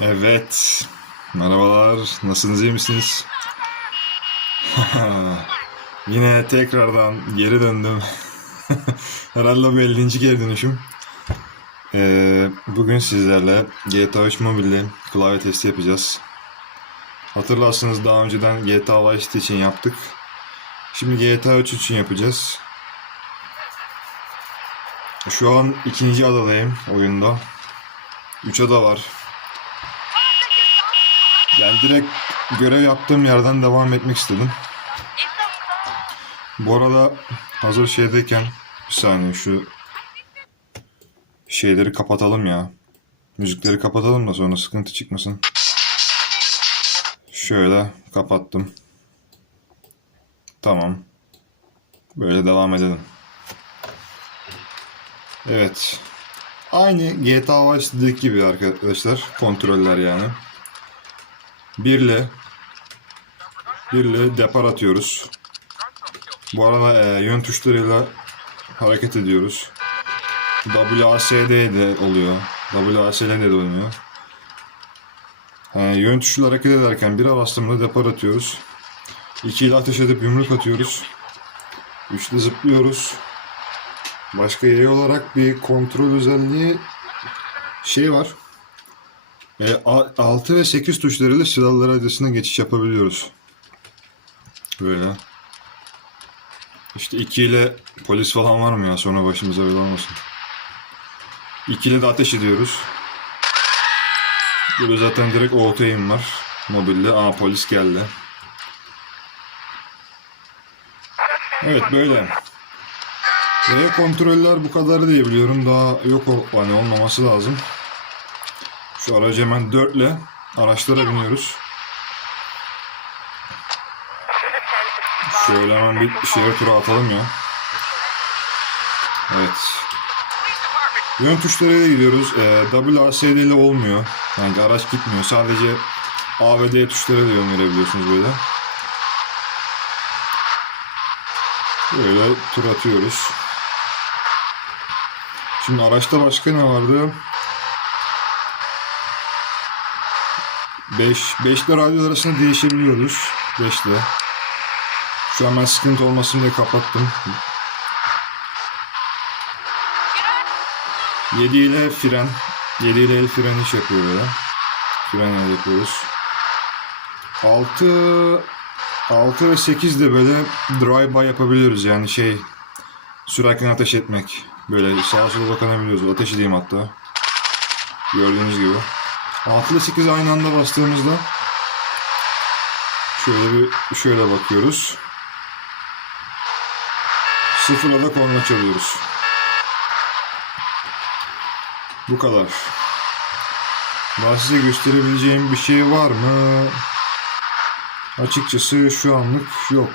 Evet. Merhabalar. Nasılsınız? iyi misiniz? Yine tekrardan geri döndüm. Herhalde bu 50. geri dönüşüm. Ee, bugün sizlerle GTA 3 Mobile'de klavye testi yapacağız. Hatırlarsınız daha önceden GTA Vice için yaptık. Şimdi GTA 3 için yapacağız. Şu an ikinci adadayım oyunda. Üç ada var. Yani direkt görev yaptığım yerden devam etmek istedim. Bu arada hazır şeydeyken bir saniye şu şeyleri kapatalım ya. Müzikleri kapatalım da sonra sıkıntı çıkmasın. Şöyle kapattım. Tamam. Böyle devam edelim. Evet. Aynı GTA Vice gibi arkadaşlar. Kontroller yani. Birle birle depar atıyoruz. Bu arada e, yön tuşlarıyla hareket ediyoruz. WASD de oluyor. WASD de oluyor. E, yön tuşuyla hareket ederken bire bastığımda depar atıyoruz. 2 ile ateş edip yumruk atıyoruz. 3 ile zıplıyoruz. Başka yay olarak bir kontrol özelliği şey var. E, 6 ve 8 tuşlarıyla silahlar arasında geçiş yapabiliyoruz. Böyle. İşte 2 ile polis falan var mı ya sonra başımıza bela olmasın. 2 ile de ateş ediyoruz. Böyle zaten direkt aim var mobilde. Aa polis geldi. Evet böyle. Ve kontroller bu kadar diye biliyorum. Daha yok hani olmaması lazım. Şu aracı hemen dörtle araçlara biniyoruz. Şöyle hemen bir şehir turu atalım ya. Evet. Yön tuşlarıyla gidiyoruz. Ee, WASD ile olmuyor. Yani araç gitmiyor. Sadece A ve D tuşlarıyla yön verebiliyorsunuz böyle. Böyle tur atıyoruz. Şimdi araçta başka ne vardı? 5 5 ile radyo arasında değişebiliyoruz. 5 ile. Şu an ben sıkıntı olmasın diye kapattım. 7 ile fren. 7 ile el freni iş yapıyor böyle. Frenle yapıyoruz. 6 6 ve 8 de böyle drive-by yapabiliyoruz yani şey sürerken ateş etmek. Böyle sağa sola bakanabiliyoruz. Ateş edeyim hatta. Gördüğünüz gibi. 6 ile 8 aynı anda bastığımızda şöyle bir şöyle bakıyoruz. Sıfırla da korna çalıyoruz. Bu kadar. Daha size gösterebileceğim bir şey var mı? Açıkçası şu anlık yok.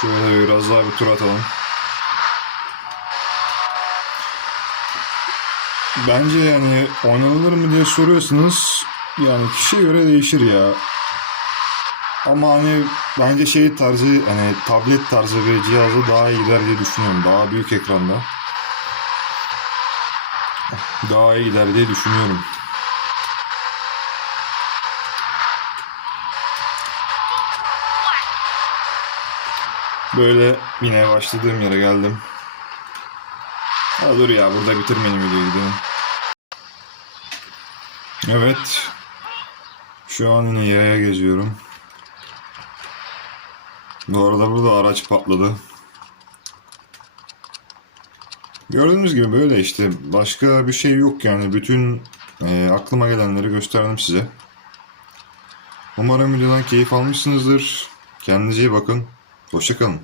Şöyle biraz daha bir tur atalım. Bence yani oynanılır mı diye soruyorsunuz. Yani kişiye göre değişir ya. Ama hani bence şey tarzı hani tablet tarzı bir cihazda daha iyi gider diye düşünüyorum. Daha büyük ekranda. Daha iyi gider diye düşünüyorum. Böyle yine başladığım yere geldim. Ha dur ya burada bitirmeyelim videoyu gidelim. Evet. Şu an yine yaya geziyorum. Bu arada burada araç patladı. Gördüğünüz gibi böyle işte. Başka bir şey yok yani. Bütün e, aklıma gelenleri gösterdim size. Umarım videodan keyif almışsınızdır. Kendinize iyi bakın. Hoşçakalın.